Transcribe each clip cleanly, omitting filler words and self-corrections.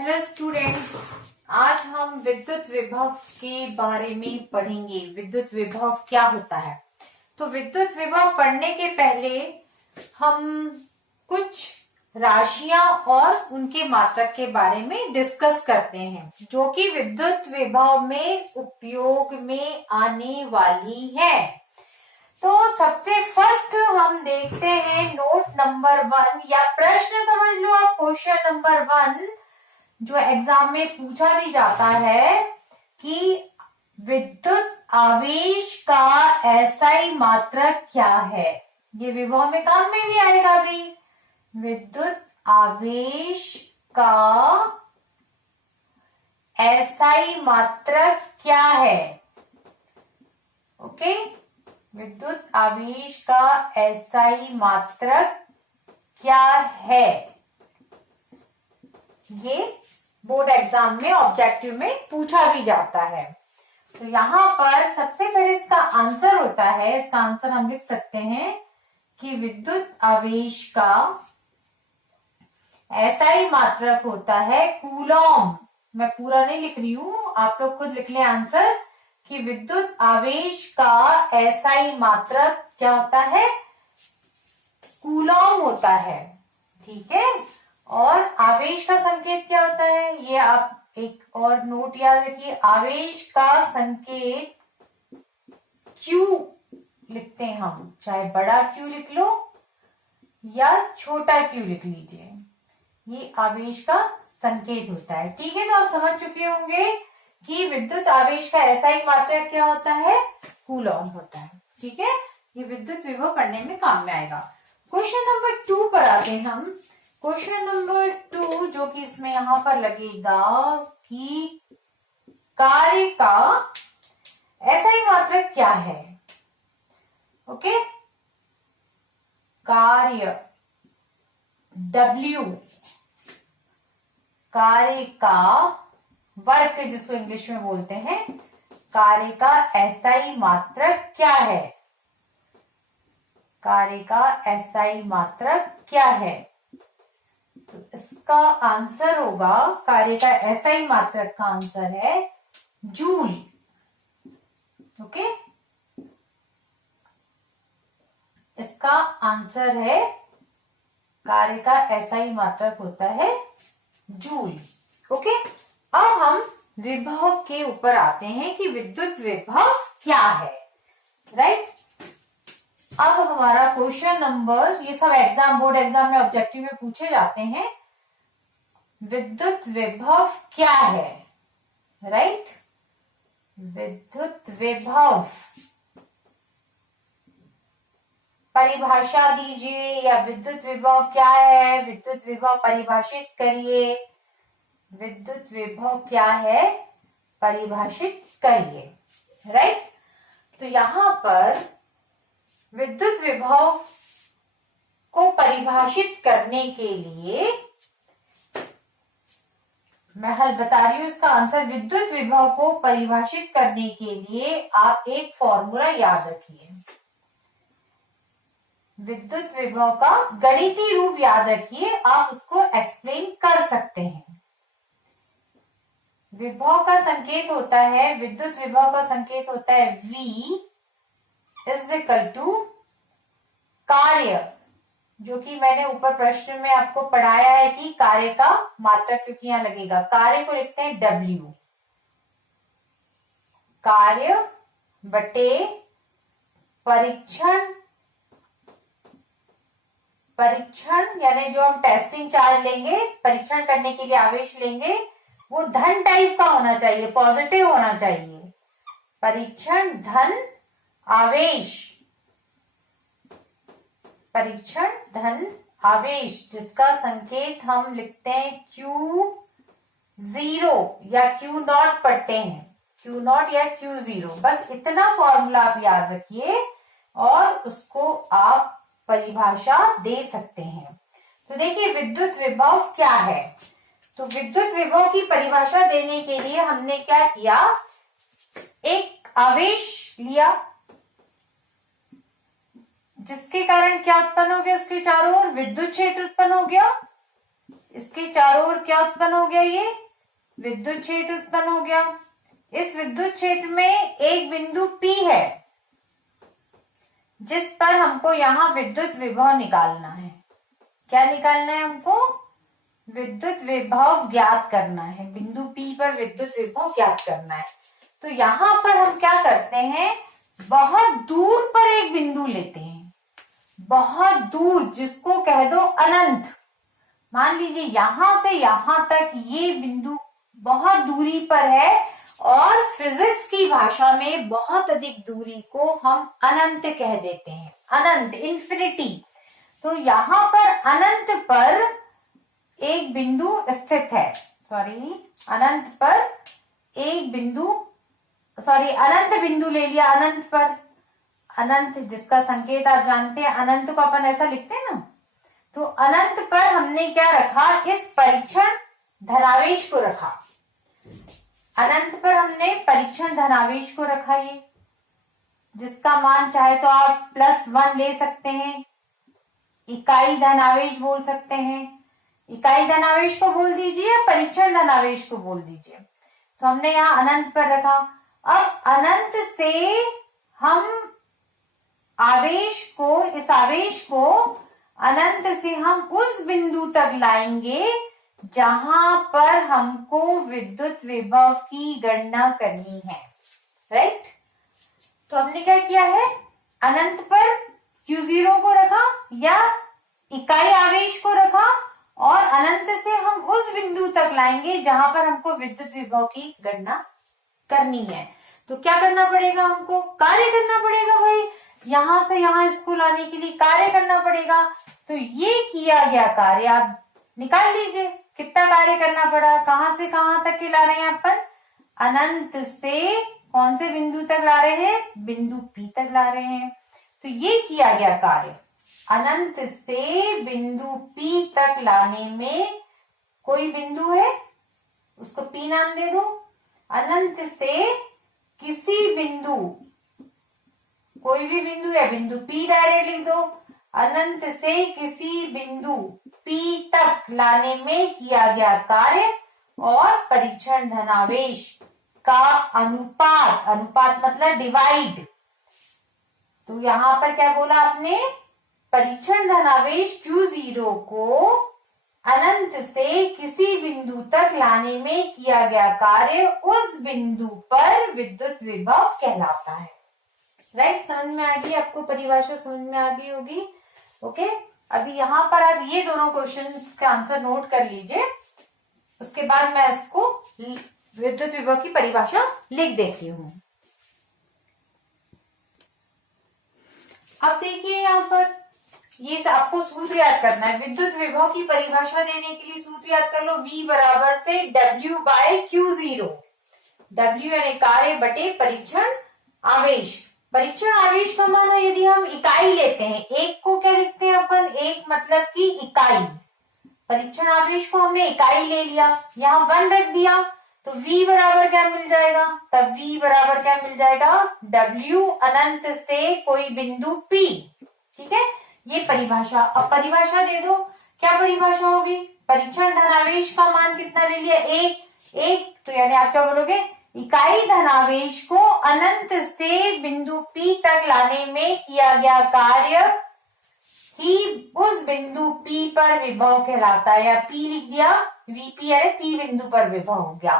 Hello students, आज हम विद्युत विभव के बारे में पढ़ेंगे। विद्युत विभव क्या होता है? तो विद्युत विभव पढ़ने के पहले हम कुछ राशियां और उनके मात्रक के बारे में डिस्कस करते हैं, जो कि विद्युत विभव में उपयोग में आने वाली है। तो सबसे फर्स्ट हम देखते हैं नोट नंबर 1 या प्रश्न समझ लो आप, क्वेश्चन नंबर 1 जो एग्जाम में पूछा भी जाता है कि विद्युत आवेश का एसआई मात्रक क्या है। ये विभव में काम में भी आएगा भी। विद्युत आवेश का एसआई मात्रक क्या है? ओके, विद्युत आवेश का एसआई मात्रक क्या है? ये बोर्ड एग्जाम में ऑब्जेक्टिव में पूछा भी जाता है। तो यहां पर सबसे पहले इसका आंसर होता है, इसका आंसर हम लिख सकते हैं कि विद्युत आवेश का एसआई मात्रक होता है कूलॉम। मैं पूरा नहीं लिख रही हूं, आप लोग खुद लिख लें आंसर कि विद्युत आवेश का एसआई मात्रक क्या होता है? कूलॉम होता है। ठीक है, और आवेश का संकेत क्या होता है? ये आप एक और नोट याद रखिए, आवेश का संकेत Q लिखते हैं हम, चाहे बड़ा Q लिख लो या छोटा Q लिख लीजिए, ये आवेश का संकेत होता है। ठीक है, तो आप समझ चुके होंगे कि विद्युत आवेश का एसआई मात्रक क्या होता है? कूलॉम होता है। ठीक है, ये विद्युत विभव पढ़ने में काम में आएगा। क्वेश्चन नंबर 2 पर आते हैं हम। क्वेश्चन नंबर 2 जो कि इसमें यहां पर लगेगा कि कार्य का एसआई मात्रक क्या है? ओके, कार्य W, कार्य का वर्क जिसको इंग्लिश में बोलते हैं, कार्य का एसआई मात्रक क्या है? कार्य का एसआई मात्रक क्या है? तो इसका आंसर होगा, कार्य का एसआई मात्रक का आंसर है जूल। ओके, इसका आंसर है, कार्य का एसआई मात्रक होता है जूल। ओके, अब हम विभव के ऊपर आते हैं कि विद्युत विभव क्या है। राइट, अब हमारा क्वेश्चन नंबर, ये सब एग्जाम बोर्ड एग्जाम में ऑब्जेक्टिव में पूछे जाते हैं, विद्युत विभव क्या है? राइट, विद्युत विभव परिभाषा दीजिए, या विद्युत विभव क्या है, विद्युत विभव परिभाषित करिए। विद्युत विभव क्या है, परिभाषित करिए। राइट, तो यहां पर विद्युत विभव को परिभाषित करने के लिए मैं हल बता रही हूं, इसका आंसर, विद्युत विभव को परिभाषित करने के लिए आप एक फॉर्मूला याद रखिए। विद्युत विभव का गणितीय रूप याद रखिए, आप उसको एक्सप्लेन कर सकते हैं। विभव का संकेत होता है, विद्युत विभव का संकेत होता है V इज इक्वल टू कार्य, जो कि मैंने ऊपर प्रश्न में आपको पढ़ाया है कि कार्य का मात्रक, क्योंकि यहां लगेगा, कार्य को लिखते हैं W, कार्य बटे परीक्षण, परीक्षण यानी जो हम टेस्टिंग चार्ज लेंगे, परीक्षण करने के लिए आवेश लेंगे, वो धन टाइप का होना चाहिए, पॉजिटिव होना चाहिए। परीक्षण धन आवेश, परीक्षण धन आवेश, जिसका संकेत हम लिखते हैं Q0 या Q0 पढ़ते हैं, Q0 या Q0। बस इतना फॉर्मूला आप याद रखिए और उसको आप परिभाषा दे सकते हैं। तो देखिए विद्युत विभव क्या है। तो विद्युत विभव की परिभाषा देने के लिए हमने क्या किया, एक आवेश लिया जिसके कारण क्या उत्पन्न हो गया, उसके चारों ओर विद्युत क्षेत्र उत्पन्न हो गया। इसके चारों ओर क्या उत्पन्न हो गया, ये विद्युत क्षेत्र उत्पन्न हो गया। इस विद्युत क्षेत्र में एक बिंदु P है जिस पर हमको यहाँ विद्युत विभव निकालना है। क्या निकालना है हमको, विद्युत विभव ज्ञात करना है। बिंदु P पर विद्युत विभव ज्ञात करना है। तो यहाँ पर हम क्या करते हैं, बहुत दूर पर एक बिंदु लेते हैं, बहुत दूर, जिसको कह दो अनंत। मान लीजिए यहां से यहां तक ये बिंदु बहुत दूरी पर है और फिजिक्स की भाषा में बहुत अधिक दूरी को हम अनंत कह देते हैं, अनंत, इन्फिनिटी। तो यहाँ पर अनंत पर एक बिंदु स्थित है, अनंत पर एक बिंदु, अनंत बिंदु ले लिया अनंत पर। अनंत जिसका संकेत आप जानते हैं, अनंत को अपन ऐसा लिखते हैं ना। तो अनंत पर हमने क्या रखा, इस परीक्षण धनावेश को रखा। अनंत पर हमने परीक्षण धनावेश को रखा, ये जिसका मान चाहे तो आप +1 ले सकते हैं, इकाई धनावेश बोल सकते हैं। इकाई धनावेश को बोल दीजिए या परीक्षण धनावेश को बोल दीजिए। तो हमने यहाँ अनंत पर रखा। अब अनंत से हम इस आवेश को अनंत से हम उस बिंदु तक लाएंगे जहां पर हमको विद्युत विभव की गणना करनी है, राइट। तो हमने क्या किया है, अनंत पर Q0 को रखा या इकाई आवेश को रखा और अनंत से हम उस बिंदु तक लाएंगे जहां पर हमको विद्युत विभव की गणना करनी है। तो क्या करना पड़ेगा, हमको कार्य करना पड़ेगा भाई, यहां से यहां इसको लाने के लिए कार्य करना पड़ेगा। तो ये किया गया कार्य आप निकाल लीजिए, कितना कार्य करना पड़ा, कहां से कहां तक के ला रहे हैं अपन, अनंत से कौन से बिंदु तक ला रहे हैं, बिंदु P तक ला रहे हैं। तो ये किया गया कार्य, अनंत से बिंदु P तक लाने में कोई बिंदु है उसको P नाम दे दो, अनंत से किसी बिंदु, कोई भी बिंदु है, बिंदु P डायरेक्ट लिख दो, अनंत से किसी बिंदु P तक लाने में किया गया कार्य और परीक्षण धनावेश का अनुपात, अनुपात मतलब डिवाइड। तो यहां पर क्या बोला आपने, परीक्षण धनावेश Q0 को अनंत से किसी बिंदु तक लाने में किया गया कार्य उस बिंदु पर विद्युत विभव कहलाता है, राइट। समझ में आ गई आपको, परिभाषा समझ में आ गई होगी, ओके। अभी यहाँ पर आप ये दोनों क्वेश्चंस के आंसर नोट कर लीजिए, उसके बाद मैं इसको विद्युत विभव की परिभाषा लिख देती हूँ। अब देखिए यहाँ पर ये आपको सूत्र याद करना है, विद्युत विभव की परिभाषा देने के लिए सूत्र याद कर लो, V बराबर से W/Q0, W यानी कार्य बटे परीक्षण आवेश। परीक्षण आवेश का मान है, यदि हम इकाई लेते हैं, एक को क्या लिखते हैं अपन, एक मतलब की इकाई, परीक्षण आवेश को हमने इकाई ले लिया, यहाँ 1 रख दिया, तो V बराबर क्या मिल जाएगा, तब V बराबर क्या मिल जाएगा, W अनंत से कोई बिंदु P, ठीक है। ये परिभाषा, अब परिभाषा दे दो, क्या परिभाषा होगी, परीक्षण धनावेश का मान कितना ले लिया, एक, तो यानी आप क्या बोलोगे, इकाई धनावेश को अनंत से बिंदु P तक लाने में किया गया कार्य ही उस बिंदु P पर विभव कहलाता है, या P लिख दिया, VP है, P बिंदु पर विभव हो गया,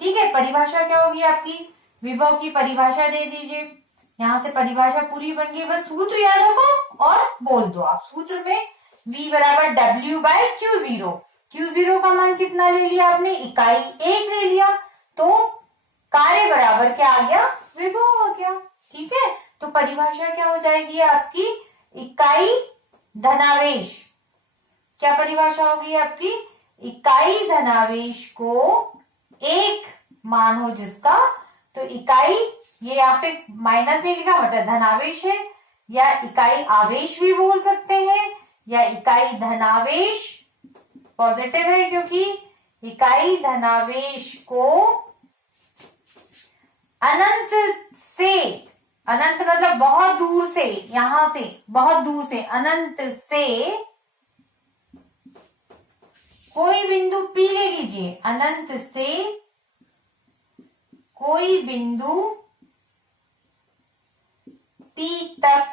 ठीक है। परिभाषा क्या होगी आपकी, विभव की परिभाषा दे दीजिए, यहाँ से परिभाषा पूरी बन गई, बस सूत्र याद रखो और बोल दो आप। सूत्र में V बराबर W/Q0, Q0 का मान कितना ले लिया आपने, इकाई 1 ले लिया, तो कार्य बराबर क्या आ गया, विभव आ गया, ठीक है। तो परिभाषा क्या हो जाएगी आपकी, इकाई धनावेश, क्या परिभाषा होगी आपकी, इकाई धनावेश को एक मान हो जिसका, तो इकाई, ये यहाँ पे माइनस नहीं लिखा मतलब धनावेश है, या इकाई आवेश भी बोल सकते हैं, या इकाई धनावेश पॉजिटिव है, क्योंकि इकाई धनावेश को अनंत से, अनंत मतलब बहुत दूर से, यहां से बहुत दूर से, अनंत से कोई बिंदु P ले लीजिए, अनंत से कोई बिंदु P तक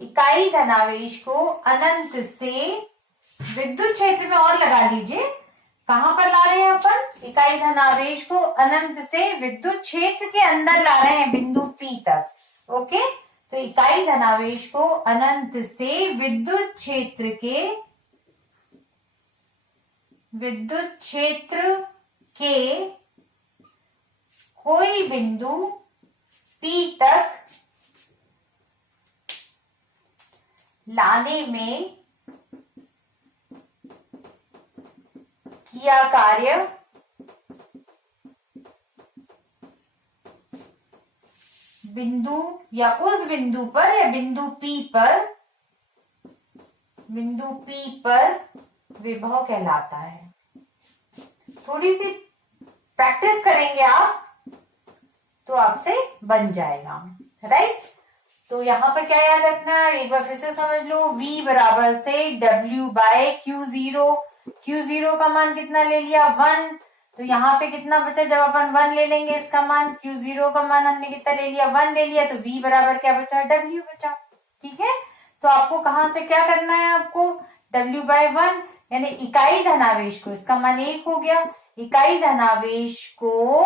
इकाई धनावेश को अनंत से विद्युत क्षेत्र में और लगा लीजिए। कहां पर ला रहे हैं अपन? इकाई धनावेश को अनंत से विद्युत क्षेत्र के अंदर ला रहे हैं, बिंदु P तक। ओके, तो इकाई धनावेश को अनंत से विद्युत क्षेत्र के कोई बिंदु P तक लाने में किया कार्य बिंदु या उस बिंदु पर या बिंदु P पर विभव कहलाता है। थोड़ी सी प्रैक्टिस करेंगे आप तो आपसे बन जाएगा, राइट। तो यहाँ पर क्या याद रखना है, एक बार फिर से समझ लो। V बराबर से W बाय Q0 का मान कितना ले लिया? 1। तो यहाँ पे कितना बचा? जब अपन 1 ले लेंगे इसका मान, Q0 का मान हमने कितना ले लिया? 1 ले लिया, तो V बराबर क्या बचा? W बचा। ठीक है, तो आपको कहां से क्या करना है? आपको W बाय 1 यानी इकाई धनावेश को, इसका मान 1 हो गया, इकाई धनावेश को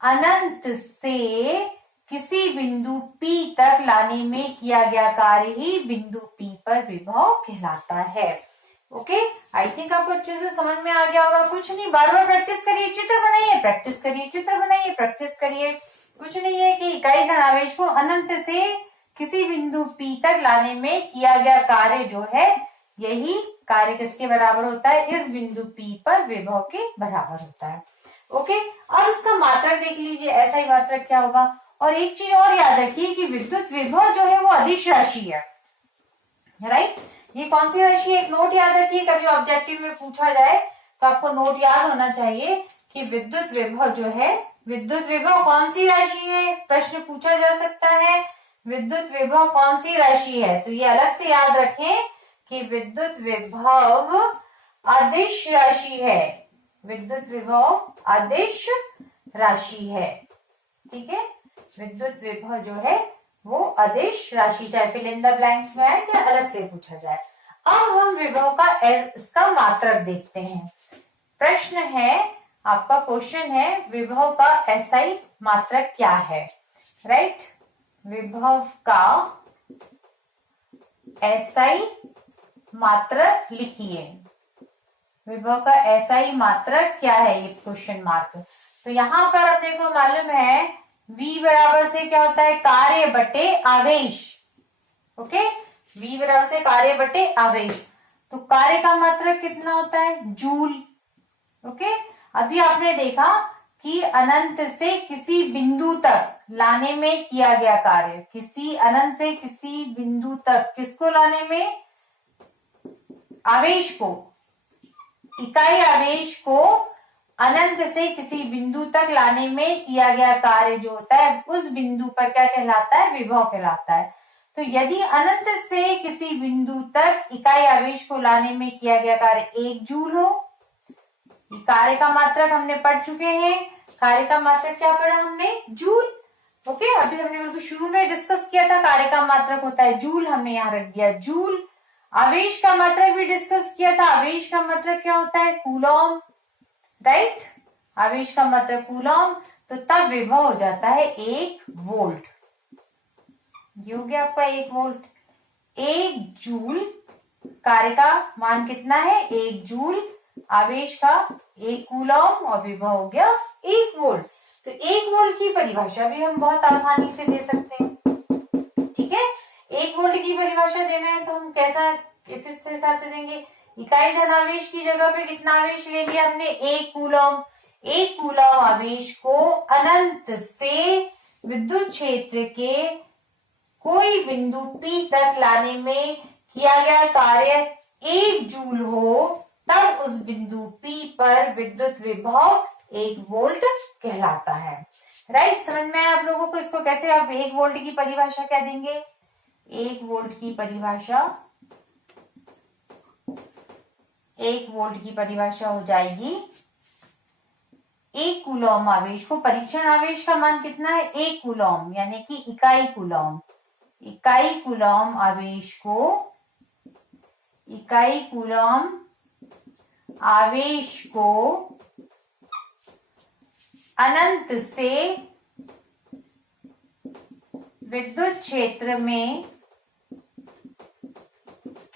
अनंत से किसी बिंदु P तक लाने में किया गया कार्य ही बिंदु P पर विभव कहलाता है। ओके, आई थिंक आपको अच्छे से समझ में आ गया होगा। कुछ नहीं, बार बार प्रैक्टिस करिए, चित्र बनाइए, प्रैक्टिस करिए, चित्र बनाइए, प्रैक्टिस करिए। कुछ नहीं है कि इकाई धनावेश को अनंत से किसी बिंदु P तक लाने में किया गया कार्य जो है, यही कार्य किसके बराबर होता है? इस बिंदु P पर विभव के बराबर होता है। ओके, अब इसका मात्रक देख लीजिए, ऐसा ही मात्रक क्या होगा। और एक चीज और याद रखिए कि विद्युत विभव जो है वो अदिश राशि है, राइट। ये कौन सी राशि है? एक नोट याद रखिए, कभी ऑब्जेक्टिव में पूछा जाए तो आपको नोट याद होना चाहिए कि विद्युत विभव जो है, विद्युत विभव कौन सी राशि है, प्रश्न पूछा जा सकता है। विद्युत विभव कौन सी राशि है? तो ये अलग से याद रखें कि विद्युत विभव अदिश राशि है, विद्युत विभव अदिश राशि है। ठीक है, विद्युत विभव जो है वो अदिश राशि, चाहे फिल इन द ब्लैंक्स में आए चाहे अलग से पूछा जाए। अब हम विभव का इसका मात्रक देखते हैं। प्रश्न है, आपका क्वेश्चन है, विभव का एसआई मात्रक क्या है, राइट। विभव का एसआई मात्रक लिखिए। विभव का एसआई मात्रक क्या है, ये क्वेश्चन मार्क। तो यहाँ पर अपने को मालूम है V बराबर से क्या होता है? कार्य बटे आवेश। ओके, V बराबर से कार्य बटे आवेश। तो कार्य का मात्रक कितना होता है? जूल। ओके, अभी आपने देखा कि अनंत से किसी बिंदु तक लाने में किया गया कार्य, किसी अनंत से किसी बिंदु तक किसको लाने में? आवेश को, इकाई आवेश को अनंत से किसी बिंदु तक लाने में किया गया कार्य जो होता है, उस बिंदु पर क्या कहलाता है? विभव कहलाता है। तो यदि अनंत से किसी बिंदु तक इकाई आवेश को लाने में किया गया कार्य 1 जूल हो, कार्य का मात्रक हमने पढ़ चुके हैं। कार्य का मात्रक क्या पढ़ा हमने? जूल। ओके, अभी हमने बिल्कुल शुरू में डिस्कस किया था, कार्य का मात्रक होता है जूल, हमने यहाँ रख दिया जूल। आवेश का मात्रक भी डिस्कस किया था, आवेश का मात्रक क्या होता है? Coulomb, right. आवेश का मात्रक कूलॉम। तो तब विभव हो जाता है 1 वोल्ट। ये हो गया आपका 1 वोल्ट। 1 जूल, कार्य का मान कितना है? 1 जूल, आवेश का 1 कूलॉम और विभव हो गया 1 वोल्ट। तो 1 वोल्ट की परिभाषा भी हम बहुत आसानी से दे सकते हैं। ठीक है, 1 वोल्ट की परिभाषा देना है तो हम कैसा, किस हिसाब से देंगे? इकाई धनावेश की जगह पे कितना आवेश ले लिया हमने? 1 कूलॉम। 1 कूलॉम आवेश को अनंत से विद्युत क्षेत्र के कोई बिंदु P तक लाने में किया गया कार्य 1 जूल हो, तब उस बिंदु P पर विद्युत विभव 1 वोल्ट कहलाता है। राइट, समझ में आया आप लोगों को? इसको कैसे आप 1 वोल्ट की परिभाषा क्या देंगे? 1 वोल्ट की परिभाषा, 1 वोल्ट की परिभाषा हो जाएगी 1 कूलॉम आवेश को, परीक्षण आवेश का मान कितना है 1 कूलॉम, यानी कि इकाई कूलॉम, इकाई कूलॉम आवेश को, इकाई कूलॉम आवेश को अनंत से विद्युत क्षेत्र में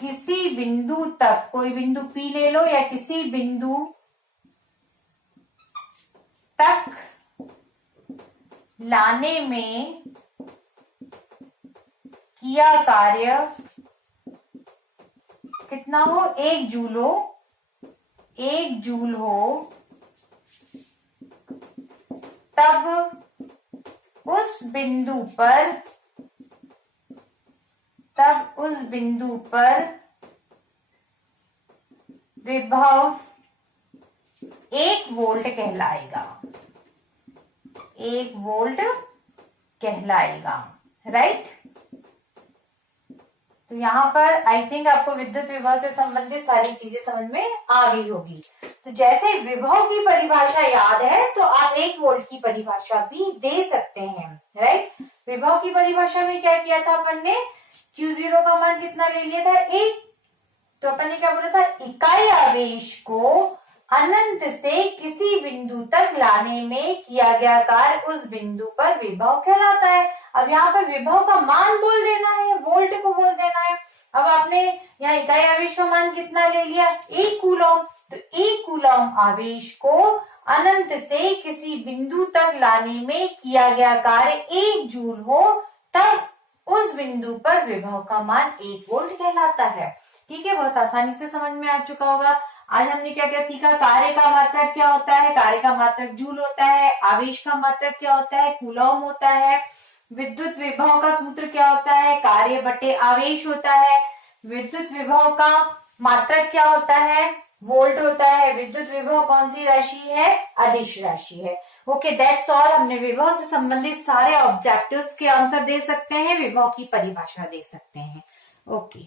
किसी बिंदु तक, कोई बिंदु P ले लो या किसी बिंदु तक लाने में किया कार्य कितना हो, 1 जूल हो, 1 जूल हो, तब उस बिंदु पर, तब उस बिंदु पर विभव 1 वोल्ट कहलाएगा, 1 वोल्ट कहलाएगा, राइट। तो यहाँ पर आई थिंक आपको विद्युत विभव से संबंधित सारी चीजें समझ में आ गई होगी। तो जैसे विभव की परिभाषा याद है तो आप 1 वोल्ट की परिभाषा भी दे सकते हैं, राइट। विभव की परिभाषा में क्या किया था अपन ने, Q0 का मान कितना ले लिया था 1, तो अपन ने क्या बोला था, इकाई आवेश को अनंत से किसी बिंदु तक लाने में किया गया कार्य उस बिंदु पर विभव कहलाता है। अब यहाँ पर विभव का मान बोल देना है, वोल्ट को बोल देना है। अब आपने यहाँ इकाई आवेश का मान कितना ले लिया 1 कूलॉम, तो 1 कूलॉम आवेश को अनंत से किसी बिंदु तक लाने में किया गया कार्य 1 जूल हो, तब उस बिंदु पर विभव का मान 1 वोल्ट कहलाता है। ठीक है, बहुत आसानी से समझ में आ चुका होगा। आज हमने क्या क्या सीखा, कार्य का मात्रक क्या होता है, कार्य का मात्रक जूल होता है, आवेश का मात्रक क्या होता है, कूलॉम होता है, विद्युत विभव का सूत्र क्या होता है, कार्य बटे आवेश होता है, विद्युत विभव का मात्रक क्या होता है, वोल्ट होता है, विद्युत विभव कौन सी राशि है, अदिश राशि है। Okay, that's all. हमने विभव से संबंधित सारे ऑब्जेक्टिव्स के आंसर दे सकते हैं, विभव की परिभाषा दे सकते हैं। ओके।